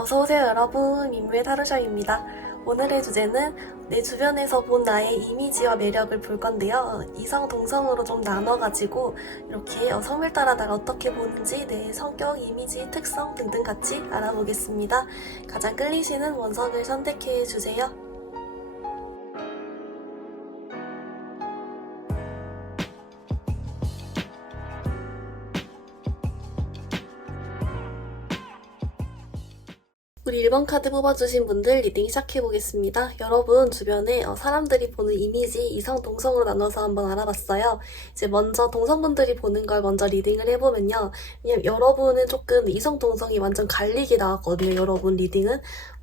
어서오세요 여러분, 민무의 타로샤입니다. 오늘의 주제는 내 주변에서 본 나의 이미지와 매력을 볼 건데요. 이성, 동성으로 좀 나눠가지고 이렇게 성별 따라 날 어떻게 보는지, 내 성격, 이미지, 특성 등등 같이 알아보겠습니다. 가장 끌리시는 원석을 선택해주세요. 우리 1번 카드 뽑아주신 분들 리딩 시작해보겠습니다. 여러분 주변에 사람들이 보는 이미지 이성, 동성으로 나눠서 한번 알아봤어요. 이제 먼저 동성분들이 보는 걸 먼저 리딩을 해보면요. 왜냐면 여러분은 조금 이성, 동성이 완전 갈리게 나왔거든요. 여러분 리딩은.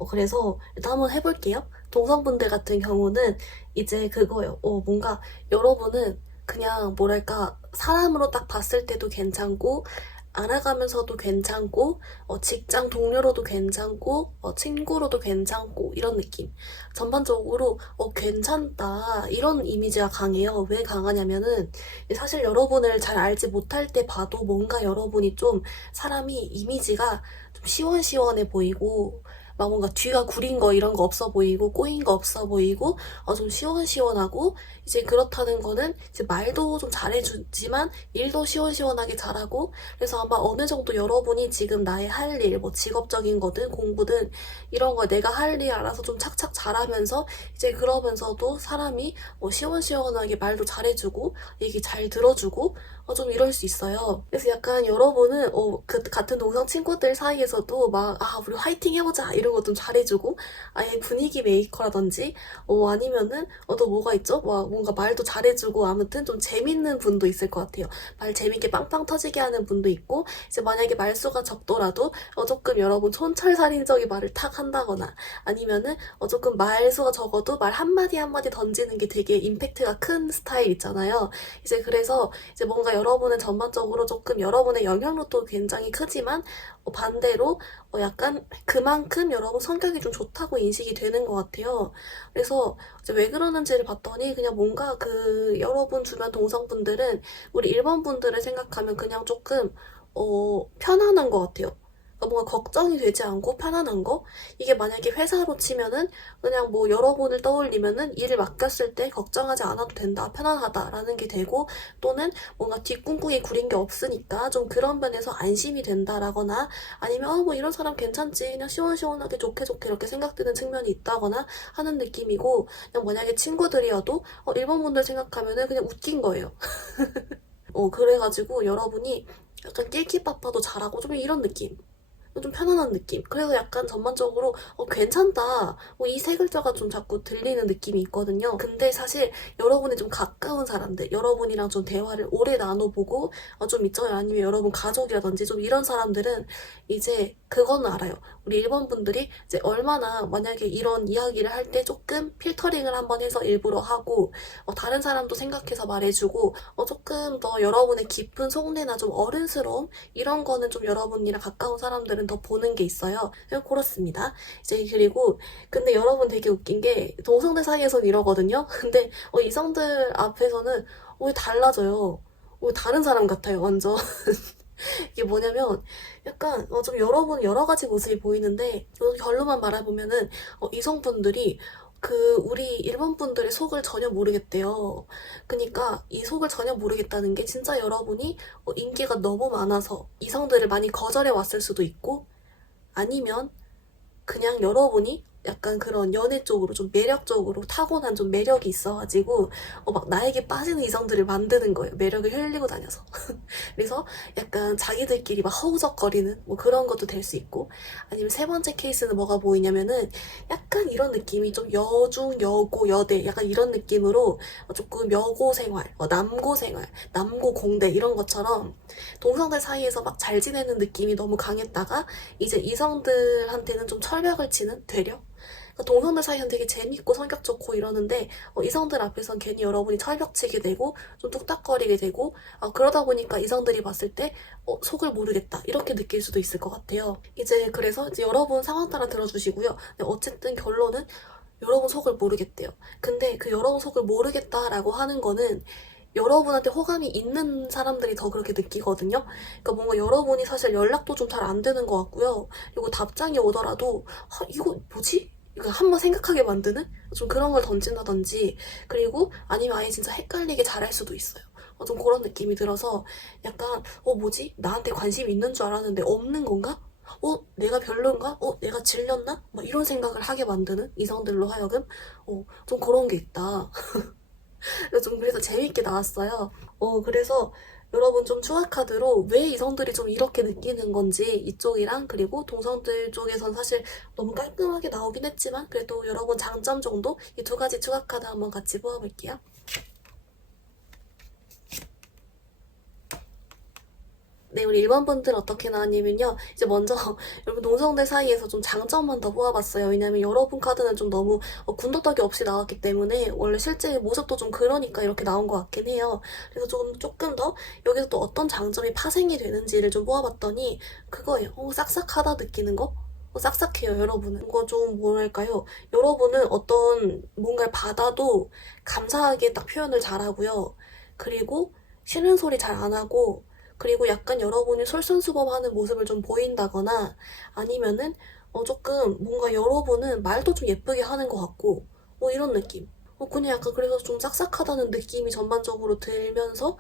그래서 일단 한번 해볼게요. 동성분들 같은 경우는 이제 그거예요. 뭔가 여러분은 그냥 뭐랄까 사람으로 딱 봤을 때도 괜찮고 알아가면서도 괜찮고 직장 동료로도 괜찮고 친구로도 괜찮고 이런 느낌. 전반적으로 괜찮다 이런 이미지가 강해요. 왜 강하냐면은 사실 여러분을 잘 알지 못할 때 봐도 뭔가 여러분이 좀 사람이 이미지가 좀 시원시원해 보이고 막 뭔가 뒤가 구린 거 이런 거 없어 보이고 꼬인 거 없어 보이고 좀 시원시원하고 이제 그렇다는 거는 이제 말도 좀 잘해주지만 일도 시원시원하게 잘하고 그래서 아마 어느 정도 여러분이 지금 나의 할 일, 뭐 직업적인 거든 공부든 이런 거 내가 할 일 알아서 좀 착착 잘하면서 이제 그러면서도 사람이 시원시원하게 말도 잘해주고 얘기 잘 들어주고 좀 이럴 수 있어요. 그래서 약간 여러분은 같은 동성 친구들 사이에서도 막 우리 화이팅 해보자 이런 거 좀 잘해주고 아예 분위기 메이커라든지 아니면은 또 뭐가 있죠? 막 뭔가 말도 잘해주고 아무튼 좀 재밌는 분도 있을 것 같아요. 말 재밌게 빵빵 터지게 하는 분도 있고 이제 만약에 말수가 적더라도 조금 여러분 촌철살인적인 말을 탁 한다거나 아니면은 조금 말수가 적어도 말 한마디 한마디 던지는 게 되게 임팩트가 큰 스타일 있잖아요. 이제 그래서 이제 뭔가 여러분은 전반적으로 조금 여러분의 영향력도 굉장히 크지만 반대로 약간 그만큼 여러분 성격이 좀 좋다고 인식이 되는 것 같아요. 그래서 이제 왜 그러는지를 봤더니 그냥 뭔가 그 여러분 주변 동성분들은 우리 1번 분들을 생각하면 그냥 조금 편안한 것 같아요. 뭔가 걱정이 되지 않고 편안한 거? 이게 만약에 회사로 치면은 그냥 뭐 여러분을 떠올리면은 일을 맡겼을 때 걱정하지 않아도 된다, 편안하다라는 게 되고 또는 뭔가 뒷궁궁이 구린 게 없으니까 좀 그런 면에서 안심이 된다라거나 아니면 뭐 이런 사람 괜찮지 그냥 시원시원하게 좋게 좋게 이렇게 생각되는 측면이 있다거나 하는 느낌이고 그냥 만약에 친구들이어도 일본 분들 생각하면은 그냥 웃긴 거예요. 그래가지고 여러분이 약간 낄끼빠빠도 잘하고 좀 이런 느낌. 좀 편안한 느낌. 그래서 약간 전반적으로 괜찮다. 이 세 글자가 좀 자꾸 들리는 느낌이 있거든요. 근데 사실 여러분이 좀 가까운 사람들, 여러분이랑 좀 대화를 오래 나눠보고 좀 있잖아요. 아니면 여러분 가족이라든지 좀 이런 사람들은 이제 그거는 알아요. 우리 일본 분들이 이제 얼마나 만약에 이런 이야기를 할 때 조금 필터링을 한번 해서 일부러 하고 다른 사람도 생각해서 말해주고 조금 더 여러분의 깊은 속내나 좀 어른스러움 이런 거는 좀 여러분이랑 가까운 사람들은 더 보는 게 있어요. 그렇습니다. 이제 그리고 근데 여러분 되게 웃긴 게 동성들 사이에서는 이러거든요. 근데 이성들 앞에서는 왜 달라져요. 다른 사람 같아요, 완전. 이게 뭐냐면 약간 좀 여러분 여러 가지 모습이 보이는데 결론만 말해보면은 이성분들이 우리 일본 분들의 속을 전혀 모르겠대요. 그러니까 이 속을 전혀 모르겠다는 게 진짜 여러분이 인기가 너무 많아서 이성들을 많이 거절해 왔을 수도 있고 아니면 그냥 여러분이 약간 그런 연애 쪽으로 좀 매력적으로 타고난 좀 매력이 있어가지고 막 나에게 빠지는 이성들을 만드는 거예요. 매력을 흘리고 다녀서. 그래서 약간 자기들끼리 막 허우적거리는 뭐 그런 것도 될 수 있고 아니면 세 번째 케이스는 뭐가 보이냐면은 약간 이런 느낌이 좀 여중, 여고, 여대 약간 이런 느낌으로 조금 여고 생활, 남고 생활, 남고 공대 이런 것처럼 동성들 사이에서 막 잘 지내는 느낌이 너무 강했다가 이제 이성들한테는 좀 철벽을 치는 되려? 동성들 사이는 되게 재밌고 성격 좋고 이러는데 이성들 앞에선 괜히 여러분이 철벽치게 되고 좀 뚝딱거리게 되고 그러다 보니까 이성들이 봤을 때 속을 모르겠다 이렇게 느낄 수도 있을 것 같아요. 이제 그래서 이제 여러분 상황 따라 들어주시고요. 어쨌든 결론은 여러분 속을 모르겠대요. 근데 그 여러분 속을 모르겠다라고 하는 거는 여러분한테 호감이 있는 사람들이 더 그렇게 느끼거든요. 그러니까 뭔가 여러분이 사실 연락도 좀 잘 안 되는 것 같고요. 그리고 답장이 오더라도 이거 뭐지? 이거 한번 생각하게 만드는 좀 그런 걸 던진다든지, 그리고 아니면 아예 진짜 헷갈리게 잘할 수도 있어요. 좀 그런 느낌이 들어서 약간 뭐지? 나한테 관심이 있는 줄 알았는데 없는 건가? 내가 별론가? 내가 질렸나? 막 이런 생각을 하게 만드는 이성들로 하여금 좀 그런 게 있다. 좀 그래서 재밌게 나왔어요. 그래서 여러분 좀 추가카드로 왜 이성들이 좀 이렇게 느끼는 건지 이쪽이랑, 그리고 동성들 쪽에선 사실 너무 깔끔하게 나오긴 했지만 그래도 여러분 장점 정도 이 두 가지 추가카드 한번 같이 뽑아볼게요. 네, 우리 1번 분들 어떻게 나왔냐면요. 이제 먼저 여러분 동성들 사이에서 좀 장점만 더 뽑아봤어요. 왜냐면 여러분 카드는 좀 너무 군더더기 없이 나왔기 때문에 원래 실제 모습도 좀 그러니까 이렇게 나온 것 같긴 해요. 그래서 조금 더 여기서 또 어떤 장점이 파생이 되는지를 좀 뽑아봤더니 그거예요. 싹싹하다 느끼는 거? 싹싹해요, 여러분은. 이거 좀 뭐랄까요? 여러분은 어떤 뭔가를 받아도 감사하게 딱 표현을 잘하고요. 그리고 싫은 소리 잘 안 하고, 그리고 약간 여러분이 솔선수범하는 모습을 좀 보인다거나, 아니면은 조금 뭔가 여러분은 말도 좀 예쁘게 하는 것 같고 이런 느낌. 그냥 약간 그래서 좀 싹싹하다는 느낌이 전반적으로 들면서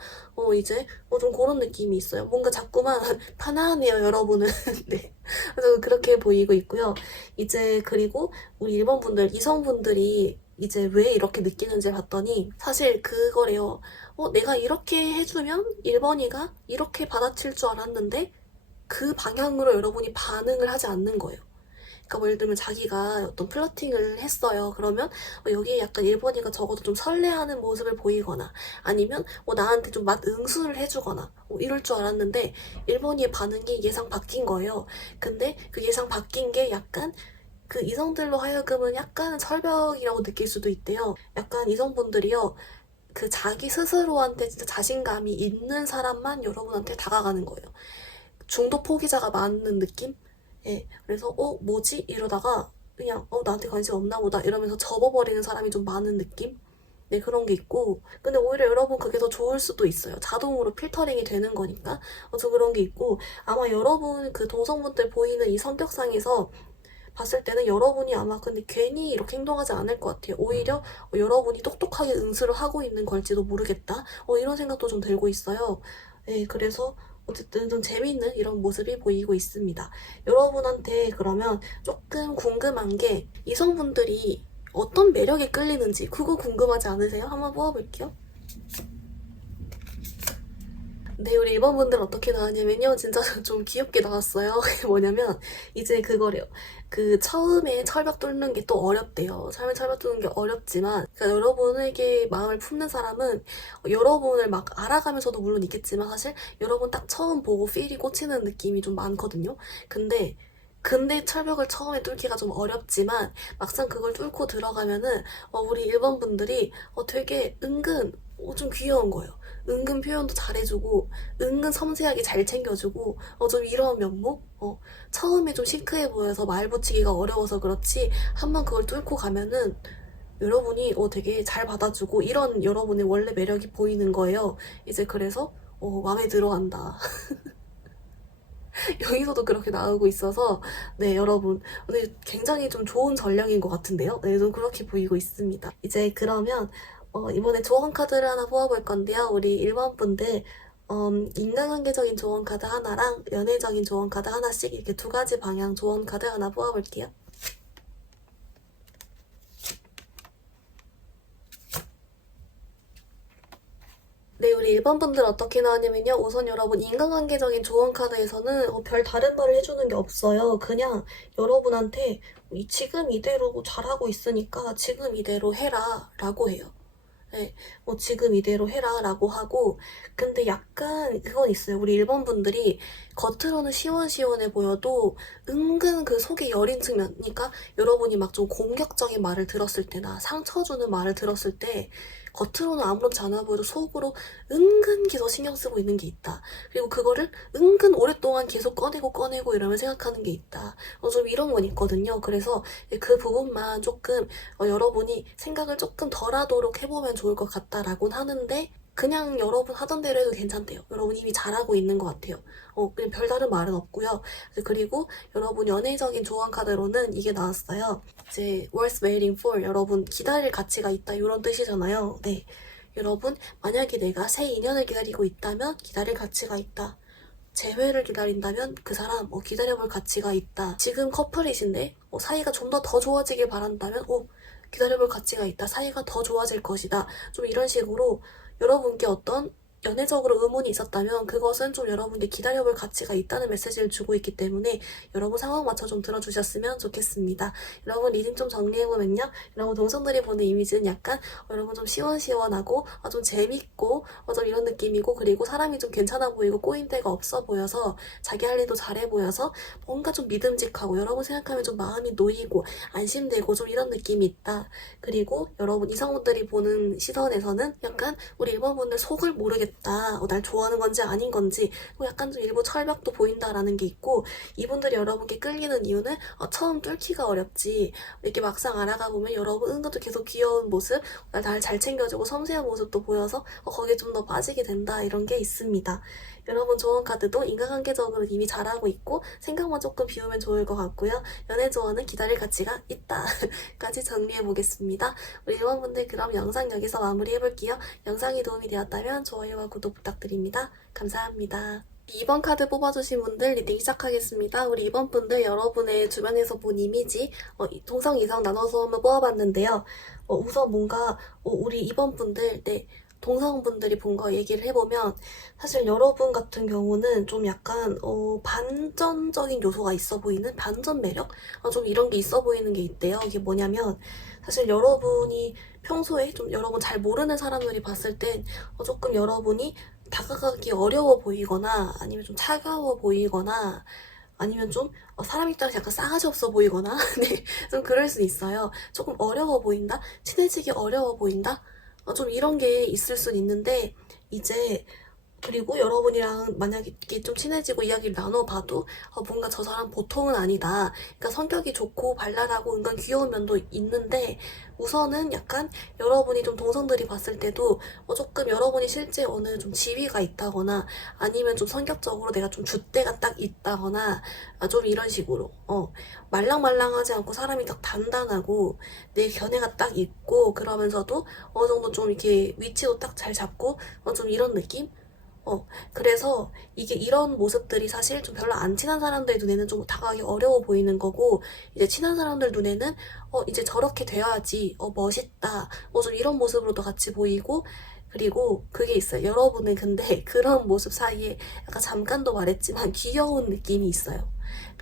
이제 좀 그런 느낌이 있어요. 뭔가 자꾸만 편안해요, 여러분은. 네. 그래서 그렇게 보이고 있고요. 이제 그리고 우리 일본 분들, 이성분들이 이제 왜 이렇게 느끼는지 봤더니 사실 그거래요. 내가 이렇게 해주면 1번이가 이렇게 받아칠 줄 알았는데 그 방향으로 여러분이 반응을 하지 않는 거예요. 그러니까 뭐 예를 들면 자기가 어떤 플러팅을 했어요. 그러면 여기에 약간 1번이가 적어도 좀 설레하는 모습을 보이거나, 아니면 나한테 좀 응수를 해주거나 이럴 줄 알았는데 1번이의 반응이 예상 바뀐 거예요. 근데 그 예상 바뀐 게 약간 그 이성들로 하여금은 약간 철벽이라고 느낄 수도 있대요. 약간 이성분들이요, 그 자기 스스로한테 진짜 자신감이 있는 사람만 여러분한테 다가가는 거예요. 중도 포기자가 많은 느낌? 예. 그래서 뭐지? 이러다가 그냥 나한테 관심 없나 보다 이러면서 접어버리는 사람이 좀 많은 느낌? 네, 그런 게 있고. 근데 오히려 여러분 그게 더 좋을 수도 있어요. 자동으로 필터링이 되는 거니까. 저 그런 게 있고, 아마 여러분 그 동성분들 보이는 이 성격상에서 봤을 때는 여러분이 아마 근데 괜히 이렇게 행동하지 않을 것 같아요. 오히려 여러분이 똑똑하게 응수를 하고 있는 걸지도 모르겠다. 이런 생각도 좀 들고 있어요. 네, 그래서 어쨌든 좀 재미있는 이런 모습이 보이고 있습니다. 여러분한테 그러면 조금 궁금한 게 이성분들이 어떤 매력에 끌리는지 그거 궁금하지 않으세요? 한번 뽑아볼게요. 네, 우리 1번 분들 어떻게 나왔냐면요. 진짜 좀 귀엽게 나왔어요. 뭐냐면, 이제 그거래요. 그 처음에 철벽 뚫는 게 또 어렵대요. 처음에 철벽 뚫는 게 어렵지만, 그러니까 여러분에게 마음을 품는 사람은 여러분을 막 알아가면서도 물론 있겠지만, 사실 여러분 딱 처음 보고 필이 꽂히는 느낌이 좀 많거든요. 근데 철벽을 처음에 뚫기가 좀 어렵지만 막상 그걸 뚫고 들어가면은 우리 1번 분들이 되게 은근 좀 귀여운 거예요. 은근 표현도 잘해주고 은근 섬세하게 잘 챙겨주고 좀 이런 면모? 처음에 좀 시크해 보여서 말 붙이기가 어려워서 그렇지 한번 그걸 뚫고 가면은 여러분이 되게 잘 받아주고 이런 여러분의 원래 매력이 보이는 거예요. 이제 그래서 마음에 들어한다. 여기서도 그렇게 나오고 있어서 네, 여러분 오늘 굉장히 좀 좋은 전략인 것 같은데요. 네, 좀 그렇게 보이고 있습니다. 이제 그러면 이번에 조언 카드를 하나 뽑아볼 건데요. 우리 1번 분들 인간관계적인 조언 카드 하나랑 연애적인 조언 카드 하나씩 이렇게 두 가지 방향 조언 카드 하나 뽑아볼게요. 네, 우리 1번 분들 어떻게 나왔냐면요. 우선 여러분 인간관계적인 조언 카드에서는 별 다른 말을 해주는 게 없어요. 그냥 여러분한테 지금 이대로 잘하고 있으니까 지금 이대로 해라 라고 해요. 네, 지금 이대로 해라 라고 하고, 근데 약간 그건 있어요. 우리 1번 분들이 겉으로는 시원시원해 보여도 은근 그 속에 여린 측면, 그러니까 여러분이 막 좀 공격적인 말을 들었을 때나 상처 주는 말을 들었을 때 겉으로는 아무렇지 않아 보여도 속으로 은근 계속 신경 쓰고 있는 게 있다. 그리고 그거를 은근 오랫동안 계속 꺼내고 이러면 생각하는 게 있다. 좀 이런 건 있거든요. 그래서 그 부분만 조금 여러분이 생각을 조금 덜 하도록 해보면 좋을 것 같다라고는 하는데, 그냥 여러분 하던 대로 해도 괜찮대요. 여러분 이미 잘하고 있는 것 같아요. 그냥 별다른 말은 없고요. 그리고 여러분 연애적인 조언 카드로는 이게 나왔어요. 이제 worth waiting for, 여러분 기다릴 가치가 있다 이런 뜻이잖아요. 네, 여러분 만약에 내가 새 인연을 기다리고 있다면 기다릴 가치가 있다. 재회를 기다린다면 그 사람 기다려볼 가치가 있다. 지금 커플이신데 사이가 좀 더 좋아지길 바란다면 기다려볼 가치가 있다. 사이가 더 좋아질 것이다. 좀 이런 식으로 여러분께 어떤 연애적으로 의문이 있었다면 그것은 좀 여러분께 기다려볼 가치가 있다는 메시지를 주고 있기 때문에 여러분 상황 맞춰 좀 들어주셨으면 좋겠습니다. 여러분 리딩 좀 정리해보면요. 여러분 동성들이 보는 이미지는 약간 여러분 좀 시원시원하고 좀 재밌고 좀 이런 느낌이고, 그리고 사람이 좀 괜찮아 보이고 꼬인 데가 없어 보여서 자기 할 일도 잘해 보여서 뭔가 좀 믿음직하고 여러분 생각하면 좀 마음이 놓이고 안심되고 좀 이런 느낌이 있다. 그리고 여러분 이성분들이 보는 시선에서는 약간 우리 1번분들 속을 모르겠다. 날 좋아하는 건지 아닌 건지 약간 좀 일부 철벽도 보인다라는 게 있고, 이분들이 여러분께 끌리는 이유는 처음 뚫기가 어렵지 이렇게 막상 알아가 보면 여러분 은근도 계속 귀여운 모습, 날 잘 챙겨주고 섬세한 모습도 보여서 거기에 좀 더 빠지게 된다 이런 게 있습니다. 여러분 조언 카드도 인간관계적으로 이미 잘하고 있고 생각만 조금 비우면 좋을 것 같고요. 연애 조언은 기다릴 가치가 있다 까지 정리해보겠습니다. 우리 여러분들 그럼 영상 여기서 마무리해볼게요. 영상이 도움이 되었다면 좋아요와 구독 부탁드립니다. 감사합니다. 2번 카드 뽑아주신 분들 리딩 시작하겠습니다. 우리 2번 분들 여러분의 주변에서 본 이미지 동성 이성 나눠서 한번 뽑아봤는데요. 우선 뭔가 우리 2번 분들 동성분들이 본 거 얘기를 해보면 사실 여러분 같은 경우는 좀 약간 반전적인 요소가 있어 보이는 반전 매력? 좀 이런 게 있어 보이는 게 있대요. 이게 뭐냐면 사실 여러분이 평소에 좀 여러분 잘 모르는 사람들이 봤을 땐 조금 여러분이 다가가기 어려워 보이거나 아니면 좀 차가워 보이거나 아니면 좀 사람 입장에서 약간 싸가지 없어 보이거나 네, 좀 그럴 수 있어요. 조금 어려워 보인다? 친해지기 어려워 보인다? 좀 이런 게 있을 순 있는데 이제 그리고 여러분이랑 만약에 좀 친해지고 이야기를 나눠봐도 뭔가 저 사람 보통은 아니다. 그러니까 성격이 좋고 발랄하고 은근 귀여운 면도 있는데 우선은 약간 여러분이 좀 동성들이 봤을 때도 조금 여러분이 실제 어느 좀 지위가 있다거나 아니면 좀 성격적으로 내가 좀 줏대가 딱 있다거나 좀 이런 식으로 말랑말랑하지 않고 사람이 딱 단단하고 내 견해가 딱 있고 그러면서도 어느 정도 좀 이렇게 위치도 딱 잘 잡고 좀 이런 느낌? 그래서 이게 이런 모습들이 사실 좀 별로 안 친한 사람들 눈에는 좀 다가가기 어려워 보이는 거고, 이제 친한 사람들 눈에는 이제 저렇게 돼야지 멋있다 좀 이런 모습으로도 같이 보이고, 그리고 그게 있어요. 여러분은 근데 그런 모습 사이에 약간 잠깐도 말했지만 귀여운 느낌이 있어요.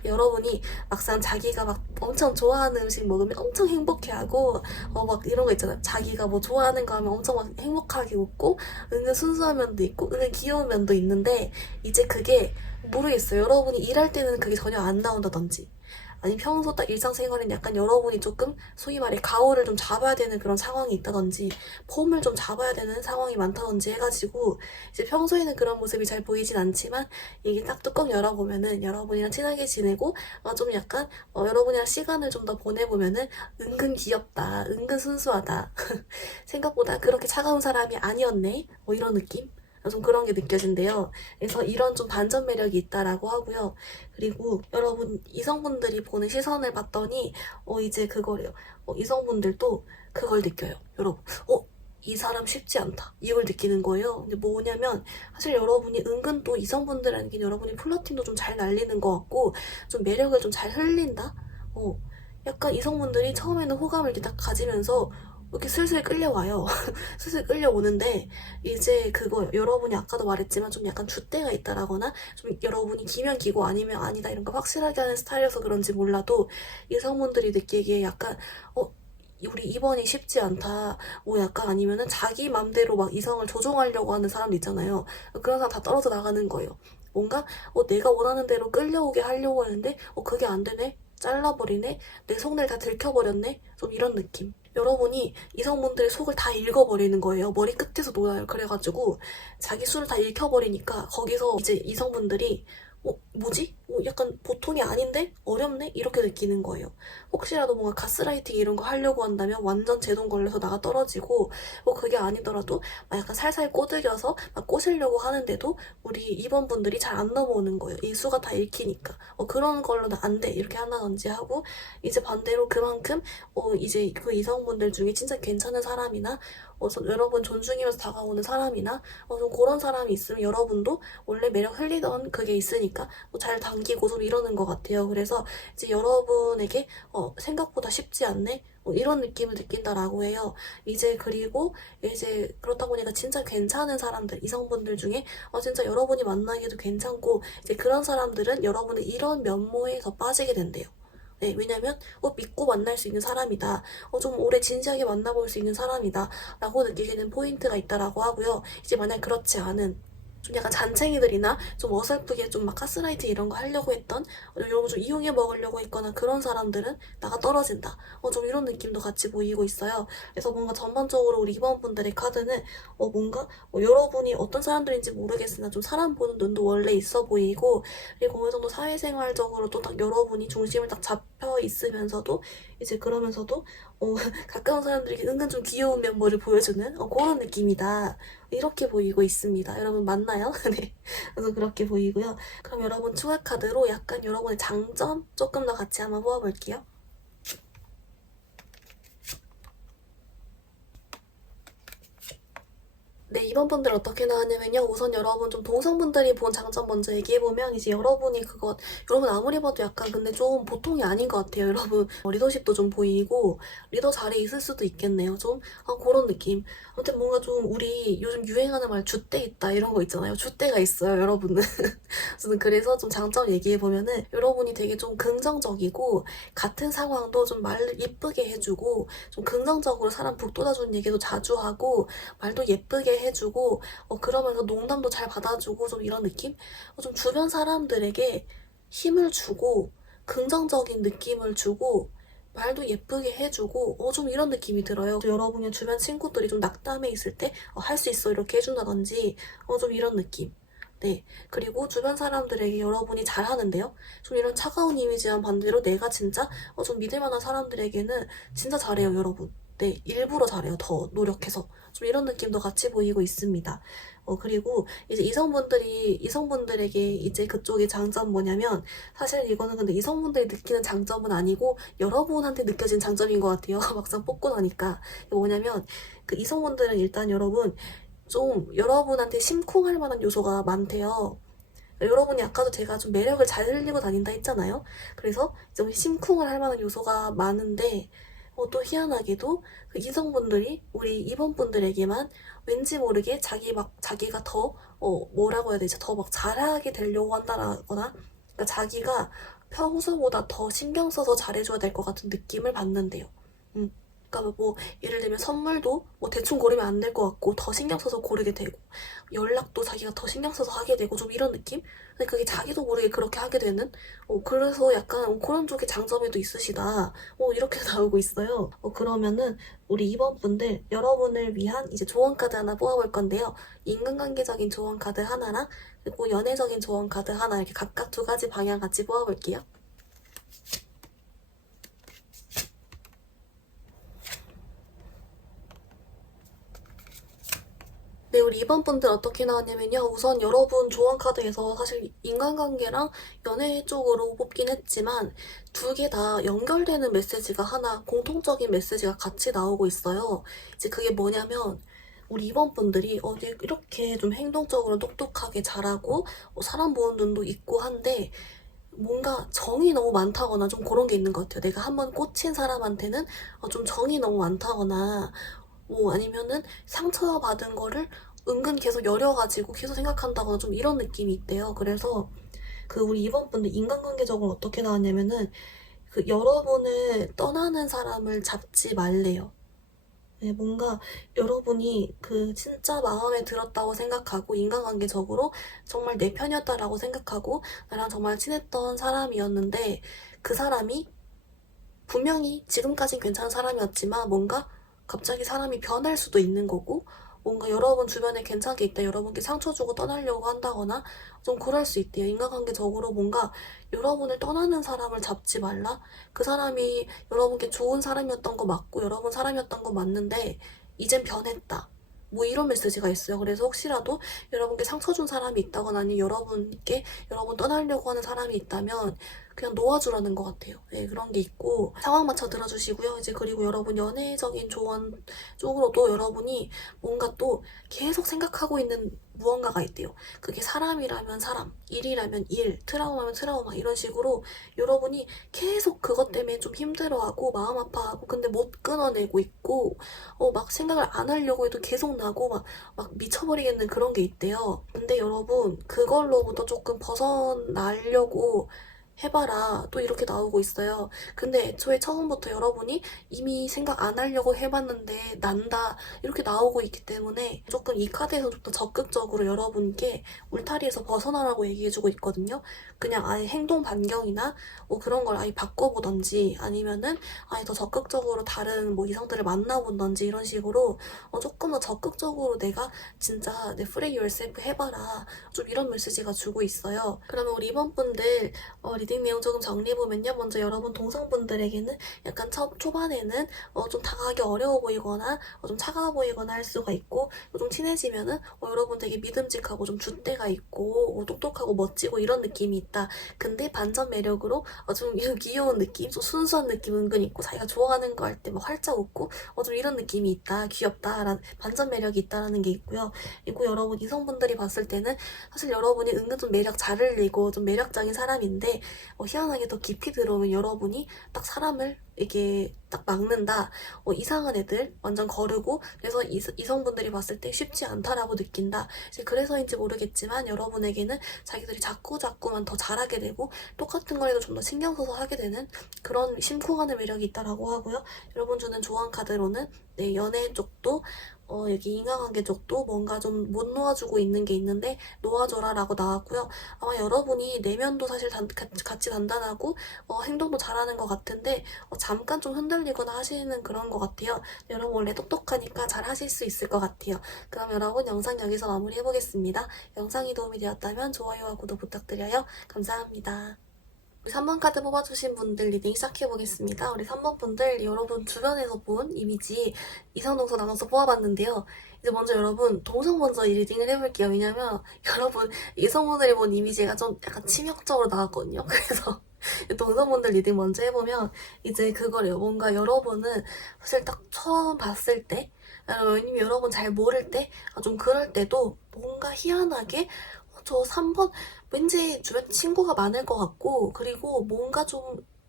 여러분이 막상 자기가 막 엄청 좋아하는 음식 먹으면 엄청 행복해하고 막 이런 거 있잖아요. 자기가 뭐 좋아하는 거 하면 엄청 막 행복하게 웃고 은근 순수한 면도 있고 은근 귀여운 면도 있는데 이제 그게 모르겠어요. 여러분이 일할 때는 그게 전혀 안 나온다든지 아니 평소 딱 일상생활엔 약간 여러분이 조금 소위 말해 가오를 좀 잡아야 되는 그런 상황이 있다든지 폼을 좀 잡아야 되는 상황이 많다든지 해가지고 이제 평소에는 그런 모습이 잘 보이진 않지만 이게 딱 뚜껑 열어보면은 여러분이랑 친하게 지내고 좀 약간 여러분이랑 시간을 좀 더 보내보면은 은근 귀엽다, 은근 순수하다 생각보다 그렇게 차가운 사람이 아니었네 이런 느낌? 좀 그런 게 느껴진대요. 그래서 이런 좀 반전 매력이 있다라고 하고요. 그리고 여러분 이성분들이 보는 시선을 봤더니 이제 그거래요. 이성분들도 그걸 느껴요. 여러분 이 사람 쉽지 않다 이걸 느끼는 거예요. 근데 뭐냐면 사실 여러분이 은근 또 이성분들에게 여러분이 플러팅도 좀 잘 날리는 것 같고 좀 매력을 좀 잘 흘린다? 약간 이성분들이 처음에는 호감을 이렇게 딱 가지면서 이렇게 슬슬 끌려와요. 슬슬 끌려오는데 이제 그거 여러분이 아까도 말했지만 좀 약간 줏대가 있다라거나 좀 여러분이 기면 기고 아니면 아니다 이런 거 확실하게 하는 스타일이어서 그런지 몰라도 이성분들이 느끼기에 약간 우리 2번이 쉽지 않다 약간 아니면은 자기 맘대로 막 이성을 조종하려고 하는 사람도 있잖아요. 그런 사람 다 떨어져 나가는 거예요. 뭔가 내가 원하는 대로 끌려오게 하려고 하는데 그게 안 되네, 잘라버리네, 내 속내를 다 들켜버렸네, 좀 이런 느낌. 여러분이 이성분들의 속을 다 읽어버리는 거예요. 머리 끝에서 놀아요. 그래가지고 자기 수를 다 읽혀버리니까 거기서 이제 이성분들이 뭐지? 약간 보통이 아닌데? 어렵네? 이렇게 느끼는 거예요. 혹시라도 뭔가 가스라이팅 이런 거 하려고 한다면 완전 제동 걸려서 나가 떨어지고, 그게 아니더라도 막 약간 살살 꼬드겨서 막 꼬시려고 하는데도 우리 입원분들이 잘 안 넘어오는 거예요. 이 수가 다 읽히니까. 그런 걸로는 안 돼. 이렇게 한다든지 하고, 이제 반대로 그만큼, 이제 그 이성분들 중에 진짜 괜찮은 사람이나, 여러분 존중이면서 다가오는 사람이나, 좀 그런 사람이 있으면 여러분도 원래 매력 흘리던 그게 있으니까 잘 당기고 좀 이러는 것 같아요. 그래서 이제 여러분에게 생각보다 쉽지 않네? 이런 느낌을 느낀다라고 해요. 이제 그리고 이제 그렇다 보니까 진짜 괜찮은 사람들, 이성분들 중에 진짜 여러분이 만나기도 괜찮고 이제 그런 사람들은 여러분의 이런 면모에 더 빠지게 된대요. 네, 왜냐면 믿고 만날 수 있는 사람이다. 좀 오래 진지하게 만나볼 수 있는 사람이다. 라고 느끼게 된 포인트가 있다라고 하고요. 이제 만약 그렇지 않은 좀 약간 잔챙이들이나 좀 어설프게 좀 막 가스라이트 이런 거 하려고 했던 이런 거 좀 이용해 먹으려고 했거나 그런 사람들은 나가 떨어진다. 좀 이런 느낌도 같이 보이고 있어요. 그래서 뭔가 전반적으로 우리 이번분들의 카드는 뭔가 여러분이 어떤 사람들인지 모르겠으나 좀 사람 보는 눈도 원래 있어 보이고 그리고 어느 정도 사회생활적으로 또 딱 여러분이 중심을 딱 잡혀 있으면서도 이제 그러면서도 가까운 사람들에게 은근 좀 귀여운 면모를 보여주는 그런 느낌이다. 이렇게 보이고 있습니다. 여러분 맞나요? 네. 그래서 그렇게 보이고요. 그럼 여러분 추가 카드로 약간 여러분의 장점 조금 더 같이 한번 모아볼게요. 네, 이번 분들 어떻게 나왔냐면요. 우선 여러분 좀 동성분들이 본 장점 먼저 얘기해보면 이제 여러분 아무리 봐도 약간 근데 좀 보통이 아닌 것 같아요. 여러분 리더십도 좀 보이고 리더 자리에 있을 수도 있겠네요. 좀 그런 느낌. 아무튼 뭔가 좀 우리 요즘 유행하는 말 줏대 있다 이런 거 있잖아요. 줏대가 있어요, 여러분은. 저는 그래서 좀 장점 얘기해보면은 여러분이 되게 좀 긍정적이고 같은 상황도 좀 말을 예쁘게 해주고 좀 긍정적으로 사람 북돋아주는 얘기도 자주 하고 말도 예쁘게 해주고 그러면서 농담도 잘 받아주고 좀 이런 느낌? 좀 주변 사람들에게 힘을 주고 긍정적인 느낌을 주고 말도 예쁘게 해주고 좀 이런 느낌이 들어요. 여러분의 주변 친구들이 좀 낙담해 있을 때 할 수 있어 이렇게 해준다든지 좀 이런 느낌. 네. 그리고 주변 사람들에게 여러분이 잘하는데요. 좀 이런 차가운 이미지와 반대로 내가 진짜 좀 믿을 만한 사람들에게는 진짜 잘해요, 여러분. 네, 일부러 잘해요. 더 노력해서. 좀 이런 느낌도 같이 보이고 있습니다. 그리고 이제 이성분들에게 이제 그쪽의 장점 뭐냐면, 사실 이거는 근데 이성분들이 느끼는 장점은 아니고, 여러분한테 느껴진 장점인 것 같아요. 막상 뽑고 나니까. 뭐냐면, 그 이성분들은 일단 여러분, 좀 여러분한테 심쿵할 만한 요소가 많대요. 여러분이 아까도 제가 좀 매력을 잘 흘리고 다닌다 했잖아요. 그래서 좀 심쿵을 할 만한 요소가 많은데 또 희한하게도 그 이성분들이 우리 이번분들에게만 왠지 모르게 자기가 더 뭐라고 해야 되지? 더 막 잘하게 되려고 한다거나 그러니까 자기가 평소보다 더 신경 써서 잘해줘야 될 것 같은 느낌을 받는데요. 그러니까 뭐 예를 들면 선물도 뭐 대충 고르면 안 될 것 같고 더 신경 써서 고르게 되고 연락도 자기가 더 신경 써서 하게 되고 좀 이런 느낌? 근데 그게 자기도 모르게 그렇게 하게 되는 그래서 약간 그런 쪽에 장점에도 있으시다 이렇게 나오고 있어요. 그러면은 우리 이번 분들 여러분을 위한 이제 조언 카드 하나 뽑아볼 건데요. 인간관계적인 조언 카드 하나랑 그리고 연애적인 조언 카드 하나 이렇게 각각 두 가지 방향 같이 뽑아볼게요. 네, 우리 이번 분들 어떻게 나왔냐면요. 우선 여러분 조언 카드에서 사실 인간관계랑 연애 쪽으로 뽑긴 했지만 두 개 다 연결되는 메시지가 하나 공통적인 메시지가 같이 나오고 있어요. 이제 그게 뭐냐면 우리 이번 분들이 이렇게 좀 행동적으로 똑똑하게 잘하고 사람 보는 눈도 있고 한데 뭔가 정이 너무 많다거나 좀 그런 게 있는 것 같아요. 내가 한번 꽂힌 사람한테는 좀 정이 너무 많다거나 뭐 아니면은 상처받은 거를 은근 계속 여려가지고 계속 생각한다거나 좀 이런 느낌이 있대요. 그래서 그 우리 이번 분들 인간관계적으로 어떻게 나왔냐면은 그 여러분을 떠나는 사람을 잡지 말래요. 네, 뭔가 여러분이 그 진짜 마음에 들었다고 생각하고 인간관계적으로 정말 내 편이었다라고 생각하고 나랑 정말 친했던 사람이었는데 그 사람이 분명히 지금까진 괜찮은 사람이었지만 뭔가 갑자기 사람이 변할 수도 있는 거고 뭔가 여러분 주변에 괜찮게 있다, 여러분께 상처 주고 떠나려고 한다거나 좀 그럴 수 있대요. 인간관계적으로 뭔가 여러분을 떠나는 사람을 잡지 말라? 그 사람이 여러분께 좋은 사람이었던 거 맞고 여러분 사람이었던 거 맞는데 이젠 변했다. 뭐 이런 메시지가 있어요. 그래서 혹시라도 여러분께 상처 준 사람이 있다거나 아니면 여러분께 여러분 떠나려고 하는 사람이 있다면 그냥 놓아주라는 것 같아요. 네, 그런 게 있고 상황 맞춰 들어주시고요. 이제 그리고 여러분 연애적인 조언 쪽으로도 여러분이 뭔가 또 계속 생각하고 있는 무언가가 있대요. 그게 사람이라면 사람, 일이라면 일, 트라우마면 트라우마 이런 식으로 여러분이 계속 그것 때문에 좀 힘들어하고 마음 아파하고 근데 못 끊어내고 있고 막 생각을 안 하려고 해도 계속 나고 막 미쳐버리겠는 그런 게 있대요. 근데 여러분 그걸로부터 조금 벗어나려고 해봐라 또 이렇게 나오고 있어요. 근데 애초에 처음부터 여러분이 이미 생각 안 하려고 해봤는데 난다 이렇게 나오고 있기 때문에 조금 이 카드에서 좀 더 적극적으로 여러분께 울타리에서 벗어나라고 얘기해주고 있거든요. 그냥 아예 행동 반경이나 뭐 그런 걸 아예 바꿔보던지 아니면은 아예 더 적극적으로 다른 뭐 이성들을 만나본던지 이런 식으로 조금 더 적극적으로 내가 진짜 내 free yourself 해봐라 좀 이런 메시지가 주고 있어요. 그러면 우리 이번 분들 리딩 내용 조금 정리해보면요. 먼저 여러분 동성분들에게는 약간 초반에는 좀 다가가기 어려워 보이거나 좀 차가워 보이거나 할 수가 있고 좀 친해지면은 여러분 되게 믿음직하고 좀 줏대가 있고 똑똑하고 멋지고 이런 느낌이 있다. 근데 반전 매력으로 좀 귀여운 느낌, 좀 순수한 느낌 은근 있고 자기가 좋아하는 거 할 때 막 활짝 웃고 좀 이런 느낌이 있다. 귀엽다. 반전 매력이 있다라는 게 있고요. 그리고 여러분 이성분들이 봤을 때는 사실 여러분이 은근 좀 매력 잘 흘리고 좀 매력적인 사람인데 희한하게 더 깊이 들어오면 여러분이 딱 사람을 이게 딱 막는다. 이상한 애들 완전 거르고 그래서 이성분들이 봤을 때 쉽지 않다라고 느낀다. 이제 그래서인지 모르겠지만 여러분에게는 자기들이 자꾸만 더 잘하게 되고 똑같은 걸 해도 좀 더 신경 써서 하게 되는 그런 심쿵하는 매력이 있다라고 하고요. 여러분 주는 조언 카드로는 네, 연애 쪽도 여기 인간관계 쪽도 뭔가 좀 못 놓아주고 있는 게 있는데 놓아줘라 라고 나왔고요. 아마 여러분이 내면도 사실 같이 단단하고 행동도 잘하는 것 같은데 잠깐 좀 흔들리거나 하시는 그런 것 같아요. 여러분 원래 똑똑하니까 잘 하실 수 있을 것 같아요. 그럼 여러분 영상 여기서 마무리해보겠습니다. 영상이 도움이 되었다면 좋아요와 구독 부탁드려요. 감사합니다. 우리 3번 카드 뽑아주신 분들 리딩 시작해보겠습니다. 우리 3번 분들 여러분 주변에서 본 이미지 이성 동성 나눠서 뽑아봤는데요. 이제 먼저 여러분 동성 먼저 이 리딩을 해볼게요. 왜냐면 여러분 이성분들이 본 이미지가 좀 약간 치명적으로 나왔거든요. 그래서 동성분들 리딩 먼저 해보면 이제 그거래요. 뭔가 여러분은 사실 딱 처음 봤을 때 아니면 여러분 잘 모를 때 좀 그럴 때도 뭔가 희한하게 저 3번 왠지 주변 친구가 많을 것 같고 그리고 뭔가 좀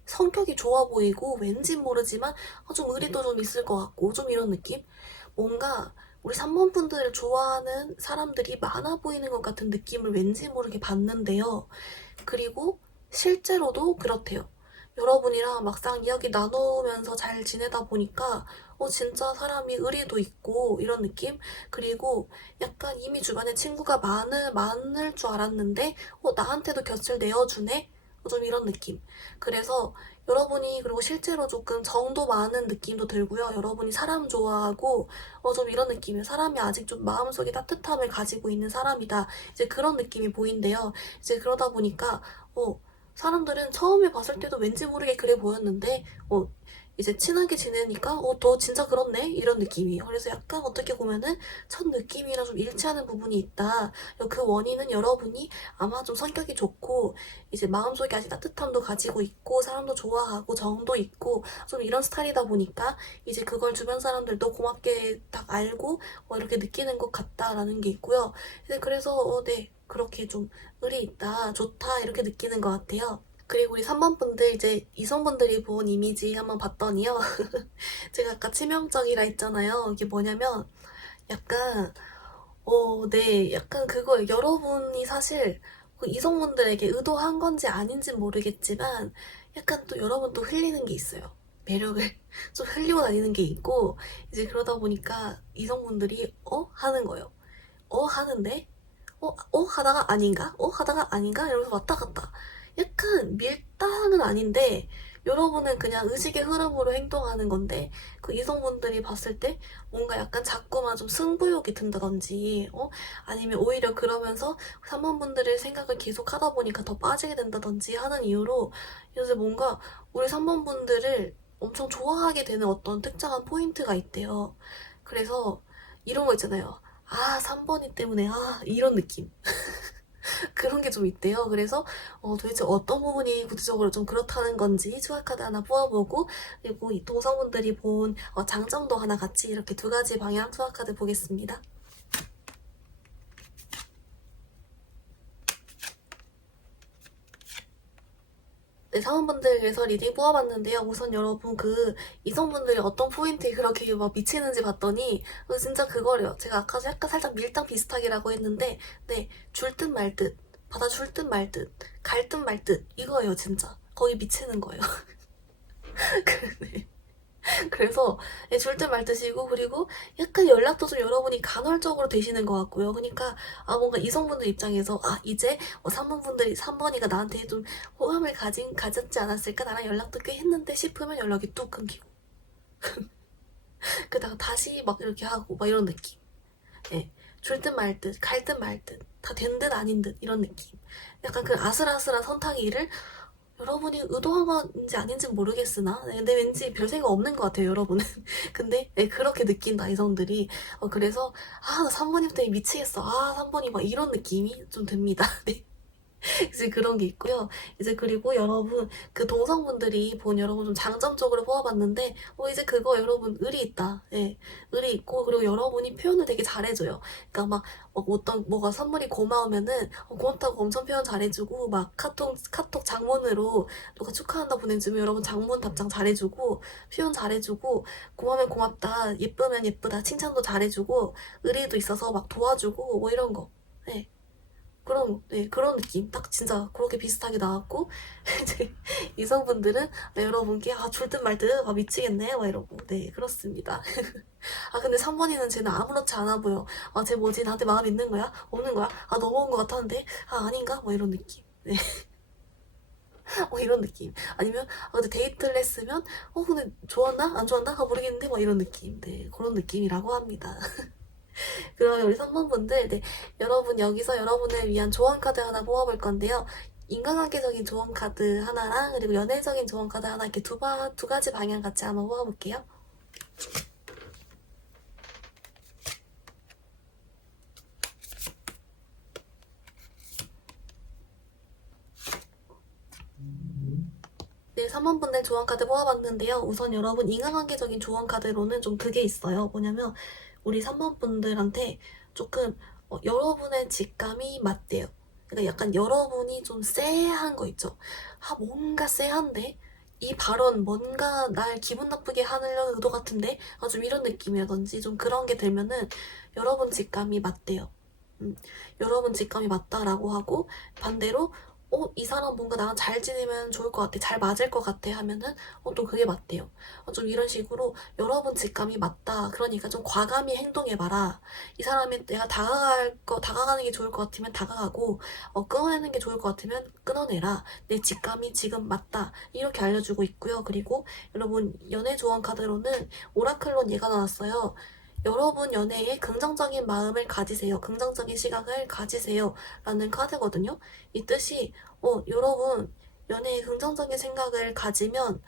성격이 좋아 보이고 왠지 모르지만 좀 의리도 좀 있을 것 같고 좀 이런 느낌? 뭔가 우리 3번 분들을 좋아하는 사람들이 많아 보이는 것 같은 느낌을 왠지 모르게 받는데요. 그리고 실제로도 그렇대요. 여러분이랑 막상 이야기 나누면서 잘 지내다 보니까 진짜 사람이 의리도 있고 이런 느낌? 그리고 약간 이미 주변에 친구가 많을 줄 알았는데 나한테도 곁을 내어주네? 좀 이런 느낌. 그래서 여러분이 그리고 실제로 조금 정도 많은 느낌도 들고요. 여러분이 사람 좋아하고 좀 이런 느낌이에요. 사람이 아직 좀 마음속에 따뜻함을 가지고 있는 사람이다. 이제 그런 느낌이 보인대요. 이제 그러다 보니까 사람들은 처음에 봤을 때도 왠지 모르게 그래 보였는데 이제 친하게 지내니까 더 진짜 그렇네 이런 느낌이에요. 그래서 약간 어떻게 보면은 첫 느낌이랑 좀 일치하는 부분이 있다. 그 원인은 여러분이 아마 좀 성격이 좋고 이제 마음속에 아직 따뜻함도 가지고 있고 사람도 좋아하고 정도 있고 좀 이런 스타일이다 보니까 이제 그걸 주변 사람들도 고맙게 딱 알고 이렇게 느끼는 것 같다라는 게 있고요. 그래서 네 그렇게 좀 의리 있다 좋다 이렇게 느끼는 것 같아요. 그리고 우리 3번 분들 이제 이성분들이 본 이미지 한번 봤더니요. 제가 아까 치명적이라 했잖아요. 이게 뭐냐면 약간 네 약간 그거예요. 여러분이 사실 그 이성분들에게 의도한 건지 아닌지 모르겠지만 약간 또 여러분 또 흘리는 게 있어요. 매력을 좀 흘리고 다니는 게 있고 이제 그러다 보니까 이성분들이 하는 거예요. 하는데 하다가 아닌가? 하다가 아닌가? 이러면서 왔다 갔다. 약간 밀당은 아닌데 여러분은 그냥 의식의 흐름으로 행동하는 건데 그 이성분들이 봤을 때 뭔가 약간 자꾸만 좀 승부욕이 든다든지 아니면 오히려 그러면서 3번분들의 생각을 계속 하다 보니까 더 빠지게 된다든지 하는 이유로 요새 뭔가 우리 3번분들을 엄청 좋아하게 되는 어떤 특정한 포인트가 있대요. 그래서 이런 거 있잖아요. 아, 3번이 때문에 이런 느낌. 그런 게 좀 있대요. 그래서 도대체 어떤 부분이 구체적으로 좀 그렇다는 건지 추가카드 하나 뽑아보고, 그리고 이 동성분들이 본 장점도 하나 같이 이렇게 두 가지 방향 추가카드 보겠습니다. 네, 사원분들 위해서 리딩 뽑아봤는데요. 우선 여러분 그 이성분들이 어떤 포인트에 그렇게 막 미치는지 봤더니 진짜 그거래요. 제가 아까 약간 살짝 밀당 비슷하게라고 했는데 네, 줄 듯 말 듯, 받아줄 듯 말 듯, 갈 듯 말 듯 이거예요 진짜. 거기 미치는 거예요. 네. 그래서 줄 듯 말 듯이고, 그리고 약간 연락도 좀 여러분이 간헐적으로 되시는 것 같고요. 그러니까 뭔가 이성분들 입장에서 이제 3번분들이 3번이가 나한테 좀 호감을 가졌지 않았을까, 나랑 연락도 꽤 했는데 싶으면 연락이 뚝 끊기고 그다가 다시 막 이렇게 하고 막 이런 느낌. 예. 줄 듯 말 듯, 갈 듯 말 듯, 다 된 듯 아닌 듯 이런 느낌. 약간 그 아슬아슬한 선택일을 여러분이 의도한 건지 아닌지 모르겠으나 근데 왠지 별 생각 없는 것 같아요, 여러분은. 근데 그렇게 느낀다, 이성들이. 그래서 나 3번이 때문에 미치겠어. 3번이 막 이런 느낌이 좀 듭니다. 네. 이제 그런 게 있고요. 이제 그리고 여러분 그 동성분들이 본 여러분 좀 장점적으로 뽑아봤는데 이제 그거 여러분 의리 있다. 예, 의리 있고, 그리고 여러분이 표현을 되게 잘해줘요. 그러니까 막 어떤 뭐가 선물이 고마우면은 고맙다고 엄청 표현 잘해주고, 막 카톡 장문으로 누가 축하한다 보내주면 여러분 장문 답장 잘해주고, 표현 잘해주고, 고마우면 고맙다, 예쁘면 예쁘다 칭찬도 잘해주고, 의리도 있어서 막 도와주고 뭐 이런 거. 네. 그런 느낌. 딱 진짜 그렇게 비슷하게 나왔고, 이제 이성분들은 여러분께 줄 듯 말 듯, 미치겠네, 막 이러고. 네, 그렇습니다. 근데 3번이는 쟤는 아무렇지 않아 보여. 쟤 뭐지? 나한테 마음 있는 거야? 없는 거야? 넘어온 것 같았는데? 아닌가? 뭐 이런 느낌. 네. 이런 느낌. 아니면, 근데 데이트를 했으면, 근데 좋았나? 안 좋았나? 모르겠는데? 막 이런 느낌. 네, 그런 느낌이라고 합니다. 그러면 우리 3번분들, 네, 여러분 여기서 여러분을 위한 조언 카드 하나 뽑아볼 건데요. 인간관계적인 조언 카드 하나랑 그리고 연애적인 조언 카드 하나, 이렇게 두 가지 방향 같이 한번 뽑아볼게요. 네, 3번분들 조언 카드 뽑아봤는데요. 우선 여러분 인간관계적인 조언 카드로는 좀 그게 있어요. 뭐냐면 우리 3번분들한테 조금 여러분의 직감이 맞대요. 그러니까 약간 여러분이 좀 쎄한 거 있죠. 뭔가 쎄한데? 이 발언 뭔가 날 기분 나쁘게 하려는 의도 같은데? 좀 이런 느낌이라든지 좀 그런 게 들면은 여러분 직감이 맞대요. 여러분 직감이 맞다라고 하고, 반대로 이 사람 뭔가 나랑 잘 지내면 좋을 것 같아, 잘 맞을 것 같아 하면은 또 그게 맞대요. 좀 이런 식으로 여러분 직감이 맞다, 그러니까 좀 과감히 행동해봐라. 이 사람이 내가 다가가는 게 좋을 것 같으면 다가가고, 끊어내는 게 좋을 것 같으면 끊어내라. 내 직감이 지금 맞다, 이렇게 알려주고 있고요. 그리고 여러분 연애 조언 카드로는 오라클론 얘가 나왔어요. 여러분 연애에 긍정적인 마음을 가지세요. 긍정적인 시각을 가지세요. 라는 카드거든요. 이 뜻이, 여러분, 연애에 긍정적인 생각을 가지면,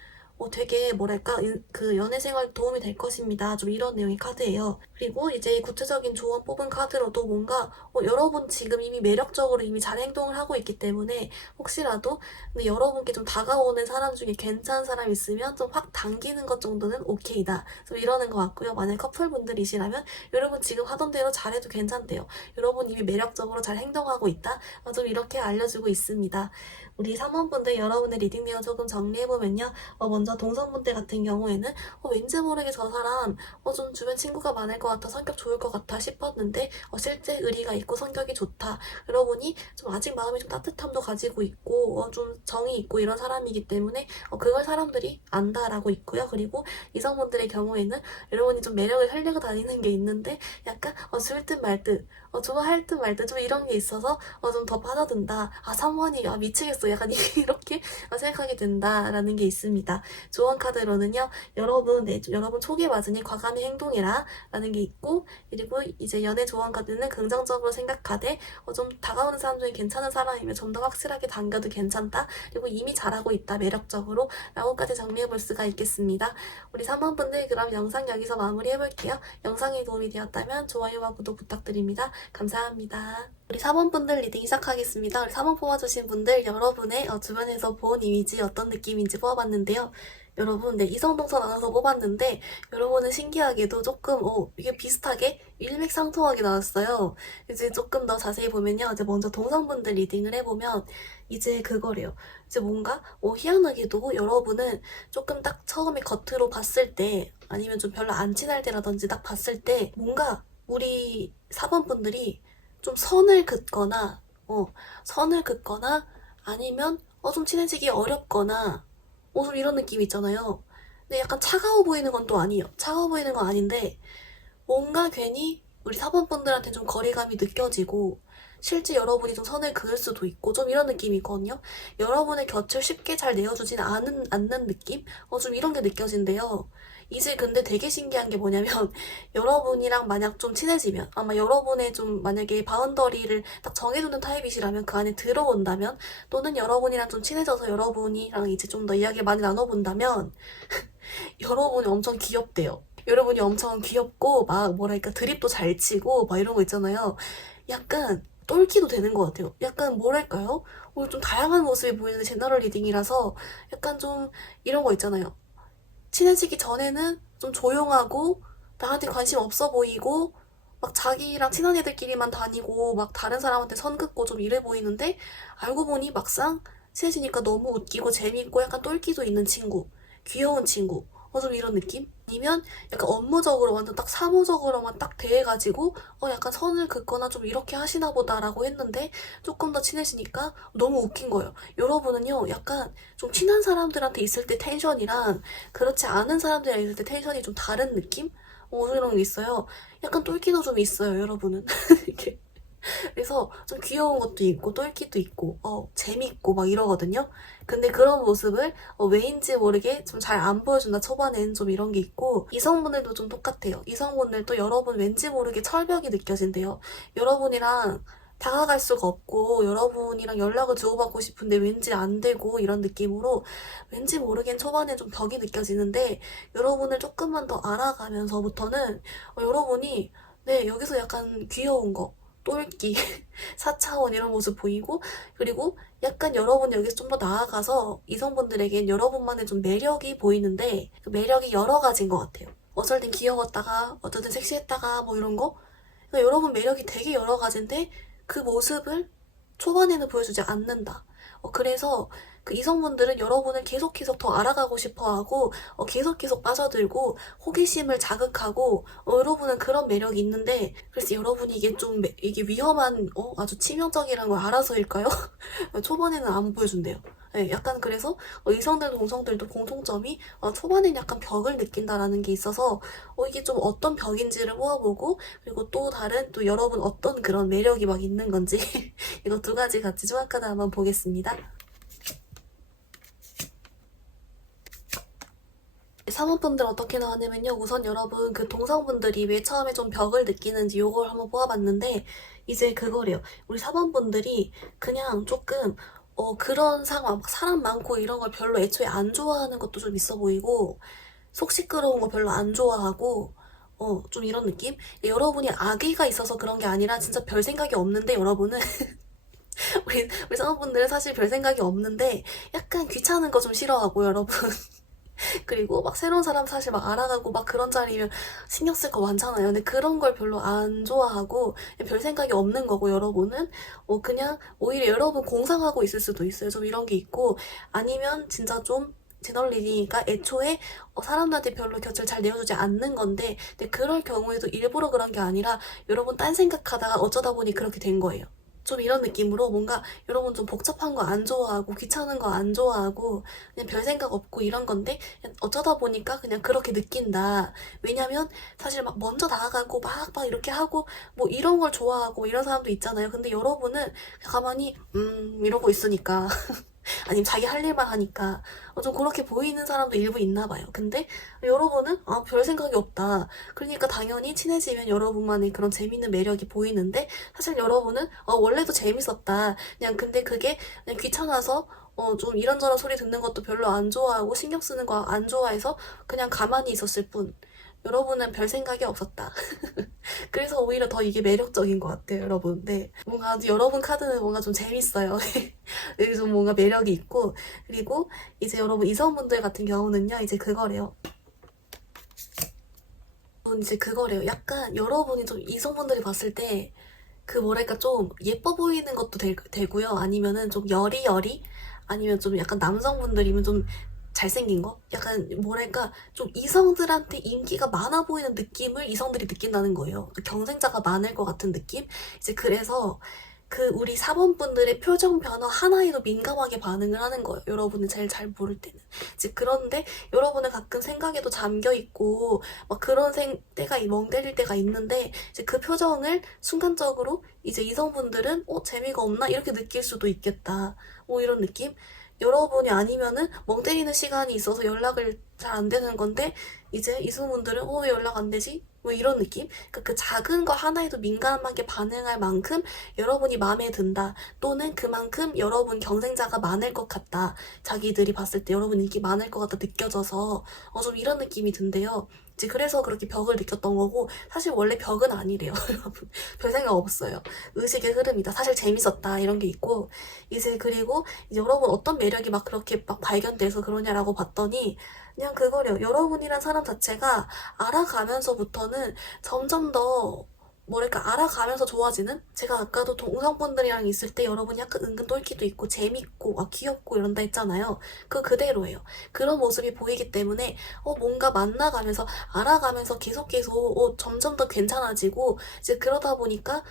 되게, 뭐랄까, 그 연애 생활 도움이 될 것입니다. 좀 이런 내용의 카드예요. 그리고 이제 구체적인 조언 뽑은 카드로도 뭔가, 여러분 지금 이미 매력적으로 이미 잘 행동을 하고 있기 때문에, 혹시라도, 근데 여러분께 좀 다가오는 사람 중에 괜찮은 사람 있으면 좀 확 당기는 것 정도는 오케이다. 좀 이러는 것 같고요. 만약 커플분들이시라면, 여러분 지금 하던 대로 잘해도 괜찮대요. 여러분 이미 매력적으로 잘 행동하고 있다. 좀 이렇게 알려주고 있습니다. 우리 3번분들 여러분의 리딩 내용 조금 정리해보면요. 먼저 동성분들 같은 경우에는 왠지 모르게 저 사람 좀 주변 친구가 많을 것 같아, 성격 좋을 것 같아 싶었는데 실제 의리가 있고 성격이 좋다. 여러분이 좀 아직 마음이 좀 따뜻함도 가지고 있고 좀 정이 있고 이런 사람이기 때문에 그걸 사람들이 안다라고 있고요. 그리고 이성분들의 경우에는 여러분이 좀 매력을 살리고 다니는 게 있는데 약간 줄 듯 말 듯, 좋아할 듯 말 듯 좀 이런 게 있어서 좀 더 빠져든다. 아, 3번이 미치겠어. 약간 이렇게 생각하게 된다라는 게 있습니다. 조언 카드로는요. 여러분 초기 맞으니 과감히 행동해라 라는 게 있고, 그리고 이제 연애 조언 카드는 긍정적으로 생각하되 좀 다가오는 사람 중에 괜찮은 사람이면 좀 더 확실하게 당겨도 괜찮다. 그리고 이미 잘하고 있다. 매력적으로 라고까지 정리해 볼 수가 있겠습니다. 우리 3번 분들 그럼 영상 여기서 마무리 해볼게요. 영상이 도움이 되었다면 좋아요와 구독 부탁드립니다. 감사합니다. 우리 4번 분들 리딩 시작하겠습니다. 우리 4번 뽑아주신 분들 여러분의 주변에서 본 이미지 어떤 느낌인지 뽑아봤는데요. 여러분, 네, 이성동성 나눠서 뽑았는데 여러분은 신기하게도 조금 이게 비슷하게 일맥상통하게 나왔어요. 이제 조금 더 자세히 보면요. 이제 먼저 동성분들 리딩을 해보면 이제 그거래요. 이제 뭔가 희한하게도 여러분은 조금 딱 처음에 겉으로 봤을 때 아니면 좀 별로 안 친할 때라든지 딱 봤을 때 뭔가 우리 4번 분들이 좀 선을 긋거나 아니면 좀 친해지기 어렵거나 좀 이런 느낌 있잖아요. 근데 약간 차가워 보이는 건 또 아니에요. 차가워 보이는 건 아닌데 뭔가 괜히 우리 4번 분들한테 좀 거리감이 느껴지고 실제 여러분이 좀 선을 그을 수도 있고 좀 이런 느낌이 있거든요. 여러분의 곁을 쉽게 잘 내어주진 않는 느낌? 좀 이런 게 느껴진대요. 이제 근데 되게 신기한 게 뭐냐면 여러분이랑 만약 좀 친해지면 아마 여러분의 좀 만약에 바운더리를 딱 정해두는 타입이시라면 그 안에 들어온다면 또는 여러분이랑 좀 친해져서 여러분이랑 이제 좀 더 이야기 많이 나눠본다면 여러분이 엄청 귀엽대요. 여러분이 엄청 귀엽고 막 뭐랄까 드립도 잘 치고 막 이런 거 있잖아요. 약간 똘끼도 되는 것 같아요. 약간 뭐랄까요? 오늘 좀 다양한 모습이 보이는 제너럴 리딩이라서 약간 좀 이런 거 있잖아요. 친해지기 전에는 좀 조용하고 나한테 관심 없어 보이고 막 자기랑 친한 애들끼리만 다니고 막 다른 사람한테 선 긋고 좀 이래 보이는데 알고 보니 막상 친해지니까 너무 웃기고 재밌고 약간 똘끼도 있는 친구, 귀여운 친구, 좀 이런 느낌? 아니면 약간 업무적으로 완전 딱 사무적으로만 딱 대해가지고 약간 선을 긋거나 좀 이렇게 하시나 보다라고 했는데 조금 더 친해지니까 너무 웃긴 거예요. 여러분은요 약간 좀 친한 사람들한테 있을 때 텐션이랑 그렇지 않은 사람들이랑 있을 때 텐션이 좀 다른 느낌? 이런 게 있어요. 약간 똘끼도 좀 있어요, 여러분은. 이렇게. 그래서 좀 귀여운 것도 있고 똘끼도 있고 재밌고 막 이러거든요. 근데 그런 모습을 왜인지 모르게 좀 잘 안 보여준다. 초반에는 좀 이런 게 있고 이성분들도 좀 똑같아요. 이성분들도 여러분 왠지 모르게 철벽이 느껴진대요. 여러분이랑 다가갈 수가 없고 여러분이랑 연락을 주고받고 싶은데 왠지 안 되고 이런 느낌으로 왠지 모르겐 초반에 좀 벽이 느껴지는데 여러분을 조금만 더 알아가면서부터는 여러분이 네 여기서 약간 귀여운 거 똘끼, 4차원 이런 모습 보이고 그리고 약간 여러분 여기서 좀 더 나아가서 이성분들에겐 여러분만의 좀 매력이 보이는데 그 매력이 여러 가지인 것 같아요. 어쩔 땐 귀여웠다가 어쩔 땐 섹시했다가 뭐 이런 거 그러니까 여러분 매력이 되게 여러 가지인데 그 모습을 초반에는 보여주지 않는다. 그래서 그 이성분들은 여러분을 계속 더 알아가고 싶어하고 계속 빠져들고 호기심을 자극하고 여러분은 그런 매력이 있는데 그래서 여러분이 이게 위험한 아주 치명적이라는 걸 알아서일까요? 초반에는 안 보여준대요. 네, 약간 그래서 이성들 동성들도 공통점이 초반엔 약간 벽을 느낀다라는 게 있어서 이게 좀 어떤 벽인지를 모아보고 그리고 또 다른 또 여러분 어떤 그런 매력이 막 있는 건지 이거 두 가지 같이 조합카드 한번 보겠습니다. 3번분들 어떻게 나왔냐면요. 우선 여러분 그 동성분들이 왜 처음에 좀 벽을 느끼는지 요걸 한번 뽑아봤는데 이제 그거래요. 우리 4번분들이 그냥 조금 그런 상황, 사람 많고 이런 걸 별로 애초에 안 좋아하는 것도 좀 있어 보이고 속 시끄러운 거 별로 안 좋아하고 좀 이런 느낌? 여러분이 악의가 있어서 그런 게 아니라 진짜 별 생각이 없는데 여러분은 우리 사모분들은 사실 별 생각이 없는데 약간 귀찮은 거 좀 싫어하고 여러분 그리고 막 새로운 사람 사실 막 알아가고 막 그런 자리면 신경 쓸 거 많잖아요. 근데 그런 걸 별로 안 좋아하고 별 생각이 없는 거고 여러분은 그냥 오히려 여러분 공상하고 있을 수도 있어요. 좀 이런 게 있고 아니면 진짜 좀 제너럴 리딩이니까 애초에 사람들한테 별로 곁을 잘 내어주지 않는 건데 근데 그럴 경우에도 일부러 그런 게 아니라 여러분 딴 생각하다가 어쩌다 보니 그렇게 된 거예요. 좀 이런 느낌으로 뭔가 여러분 좀 복잡한 거 안 좋아하고 귀찮은 거 안 좋아하고 그냥 별 생각 없고 이런 건데 어쩌다 보니까 그냥 그렇게 느낀다. 왜냐면 사실 막 먼저 다가가고 막 이렇게 하고 뭐 이런 걸 좋아하고 이런 사람도 있잖아요. 근데 여러분은 가만히 이러고 있으니까 아니면 자기 할 일만 하니까 좀 그렇게 보이는 사람도 일부 있나 봐요. 근데 여러분은 별 생각이 없다. 그러니까 당연히 친해지면 여러분만의 그런 재밌는 매력이 보이는데 사실 여러분은 원래도 재밌었다. 그냥 근데 그게 그냥 귀찮아서 좀 이런저런 소리 듣는 것도 별로 안 좋아하고 신경 쓰는 거 안 좋아해서 그냥 가만히 있었을 뿐. 여러분은 별 생각이 없었다. 그래서 오히려 더 이게 매력적인 것 같아요, 여러분. 네. 뭔가 여러분 카드는 뭔가 좀 재밌어요. 되게 좀 뭔가 매력이 있고. 그리고 이제 여러분 이성분들 같은 경우는요, 이제 그거래요. 이제 그거래요. 약간 여러분이 좀 이성분들이 봤을 때 그 뭐랄까 좀 예뻐 보이는 것도 되고요. 아니면은 좀 여리여리? 아니면 좀 약간 남성분들이면 좀 잘생긴 거? 약간 뭐랄까 좀 이성들한테 인기가 많아 보이는 느낌을 이성들이 느낀다는 거예요. 경쟁자가 많을 것 같은 느낌? 이제 그래서 그 우리 사번분들의 표정 변화 하나에도 민감하게 반응을 하는 거예요. 여러분은 제일 잘 모를 때는. 이제 그런데 여러분은 가끔 생각에도 잠겨 있고 막 그런 때가 멍 때릴 때가 있는데 이제 그 표정을 순간적으로 이제 이성분들은 재미가 없나 이렇게 느낄 수도 있겠다. 뭐 이런 느낌? 여러분이 아니면은 멍 때리는 시간이 있어서 연락을 잘 안 되는 건데 이제 이성분들은 왜 연락 안 되지? 뭐 이런 느낌? 그러니까 그 작은 거 하나에도 민감하게 반응할 만큼 여러분이 마음에 든다. 또는 그만큼 여러분 경쟁자가 많을 것 같다. 자기들이 봤을 때 여러분 인기 많을 것 같다 느껴져서 좀 이런 느낌이 든대요. 이제 그래서 그렇게 벽을 느꼈던 거고 사실 원래 벽은 아니래요. 여러분 별 생각 없어요. 의식의 흐름이다. 사실 재밌었다 이런 게 있고 이제 그리고 이제 여러분 어떤 매력이 막 그렇게 막 발견돼서 그러냐라고 봤더니 그냥 그거래요. 여러분이란 사람 자체가 알아가면서부터는 점점 더 뭐랄까 알아가면서 좋아지는? 제가 아까도 동성분들이랑 있을 때 여러분이 약간 은근 똘끼도 있고 재밌고 귀엽고 이런다 했잖아요. 그대로예요. 그런 모습이 보이기 때문에 뭔가 만나가면서 알아가면서 계속 점점 더 괜찮아지고 이제 그러다 보니까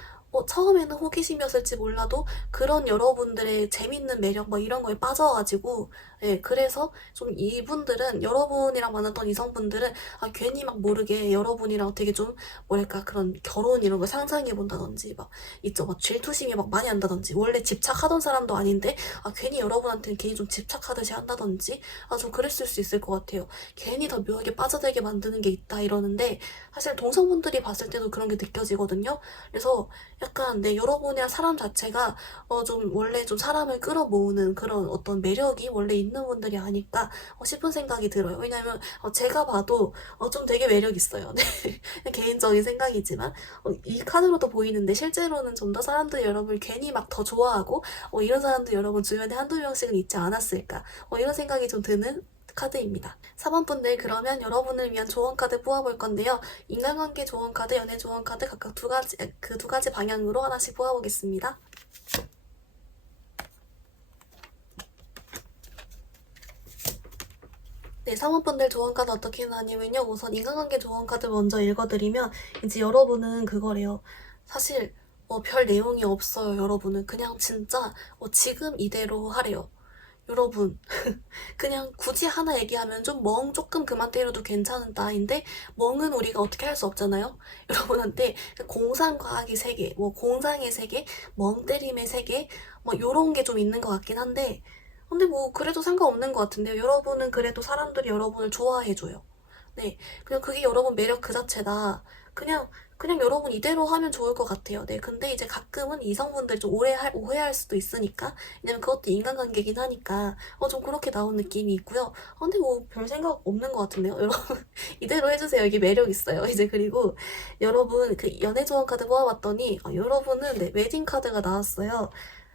처음에는 호기심이었을지 몰라도 그런 여러분들의 재밌는 매력 뭐 이런 거에 빠져가지고 예, 그래서 좀 이분들은 여러분이랑 만났던 이성분들은 괜히 막 모르게 여러분이랑 되게 좀 뭐랄까 그런 결혼 이런 걸 상상해 본다든지 막 있죠 막 질투심이 막 많이 한다든지 원래 집착하던 사람도 아닌데 괜히 여러분한테는 괜히 좀 집착하듯이 한다든지 좀 그랬을 수 있을 것 같아요. 괜히 더 묘하게 빠져들게 만드는 게 있다 이러는데 사실 동성분들이 봤을 때도 그런 게 느껴지거든요. 그래서 약간 여러분이랑 사람 자체가 좀 원래 좀 사람을 끌어모으는 그런 어떤 매력이 원래 있는 분들이 아닐까 싶은 생각이 들어요. 왜냐면 제가 봐도 좀 되게 매력 있어요. 네. 개인적인 생각이지만 이 카드로도 보이는데 실제로는 좀 더 사람들이 여러분을 괜히 막 더 좋아하고 이런 사람들 여러분 주변에 한두 명씩은 있지 않았을까 이런 생각이 좀 드는 카드입니다. 4번분들 그러면 여러분을 위한 조언 카드 뽑아볼 건데요. 인간관계 조언 카드, 연애 조언 카드 각각 그 두 가지 방향으로 하나씩 뽑아보겠습니다. 네, 3번분들 조언 카드 어떻게 나뉘면요. 우선 인간관계 조언 카드 먼저 읽어드리면 이제 여러분은 그거래요. 사실 별 내용이 없어요. 여러분은 그냥 진짜 지금 이대로 하래요. 여러분 그냥 굳이 하나 얘기하면 좀 멍 조금 그만 때려도 괜찮은 따위인데 멍은 우리가 어떻게 할 수 없잖아요. 여러분한테 공상과학의 세계, 뭐 공상의 세계, 멍 때림의 세계 뭐 요런 게 좀 있는 것 같긴 한데 근데 뭐 그래도 상관없는 것 같은데요. 여러분은 그래도 사람들이 여러분을 좋아해줘요. 네, 그냥 그게 여러분 매력 그 자체다. 그냥 여러분 이대로 하면 좋을 것 같아요. 네, 근데 이제 가끔은 이성분들이 좀 오해할 수도 있으니까, 왜냐면 그것도 인간관계긴 하니까, 좀 그렇게 나온 느낌이 있고요. 근데 뭐 별 생각 없는 것 같은데요. 여러분, 이대로 해주세요. 이게 매력 있어요. 이제 그리고 여러분 그 연애 조언 카드 뽑아봤더니, 여러분은 네, 웨딩 카드가 나왔어요.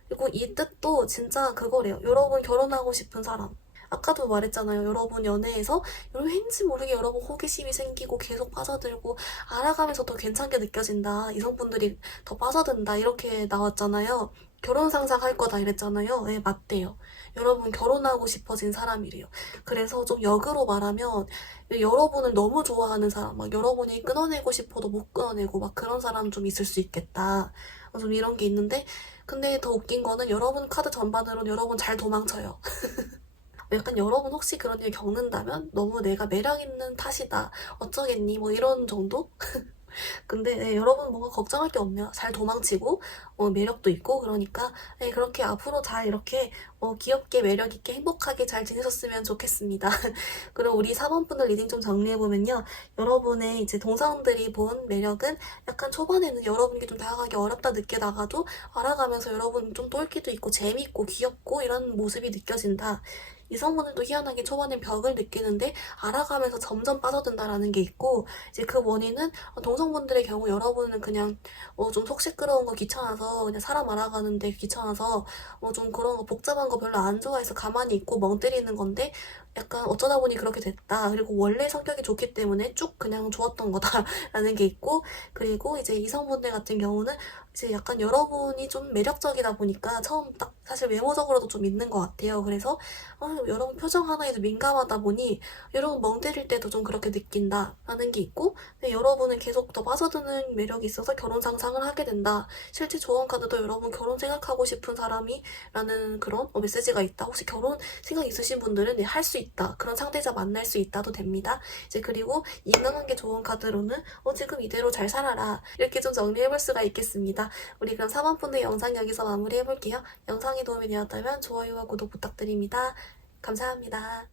그리고 이 뜻도 진짜 그거래요. 여러분 결혼하고 싶은 사람. 아까도 말했잖아요. 여러분 연애에서 여러분 왠지 모르게 여러분 호기심이 생기고 계속 빠져들고 알아가면서 더 괜찮게 느껴진다. 이성분들이 더 빠져든다. 이렇게 나왔잖아요. 결혼 상상할 거다 이랬잖아요. 네, 맞대요. 여러분 결혼하고 싶어진 사람이래요. 그래서 좀 역으로 말하면 여러분을 너무 좋아하는 사람, 막 여러분이 끊어내고 싶어도 못 끊어내고 막 그런 사람 좀 있을 수 있겠다. 좀 이런 게 있는데 근데 더 웃긴 거는 여러분 카드 전반으로는 여러분 잘 도망쳐요. 약간 여러분 혹시 그런 일 겪는다면 너무 내가 매력 있는 탓이다. 어쩌겠니? 뭐 이런 정도? 근데 네, 여러분 뭔가 걱정할 게 없네요. 잘 도망치고 매력도 있고 그러니까 네, 그렇게 앞으로 잘 이렇게 귀엽게 매력있게 행복하게 잘 지내셨으면 좋겠습니다. 그리고 우리 4번분들 리딩 좀 정리해보면요. 여러분의 이제 동성들이 본 매력은 약간 초반에는 여러분께 좀 다가가기 어렵다 느끼다가도 알아가면서 여러분 좀 똘끼도 있고 재밌고 귀엽고 이런 모습이 느껴진다. 이성분들도 희한하게 초반엔 벽을 느끼는데 알아가면서 점점 빠져든다라는 게 있고 이제 그 원인은 동성분들의 경우 여러분은 그냥 좀 속 시끄러운 거 귀찮아서 그냥 사람 알아가는데 귀찮아서 좀 그런 거 복잡한 거 별로 안 좋아해서 가만히 있고 멍 때리는 건데 약간 어쩌다 보니 그렇게 됐다. 그리고 원래 성격이 좋기 때문에 쭉 그냥 좋았던 거다라는 게 있고 그리고 이제 이성분들 같은 경우는 이제 약간 여러분이 좀 매력적이다 보니까 처음 딱 사실 외모적으로도 좀 있는 것 같아요. 그래서 여러분 표정 하나에도 민감하다 보니 여러분 멍 때릴 때도 좀 그렇게 느낀다라는 게 있고 근데 여러분은 계속 더 빠져드는 매력이 있어서 결혼 상상을 하게 된다. 실제 조언 카드도 여러분 결혼 생각하고 싶은 사람이라는 그런 메시지가 있다. 혹시 결혼 생각 있으신 분들은 네, 할 수 있다. 그런 상대자 만날 수 있다도 됩니다. 이제 그리고 인간관계 조언 카드로는 지금 이대로 잘 살아라. 이렇게 좀 정리해볼 수가 있겠습니다. 우리 그럼 4번분들 영상 여기서 마무리해볼게요. 영상이 도움이 되었다면 좋아요와 구독 부탁드립니다. 감사합니다.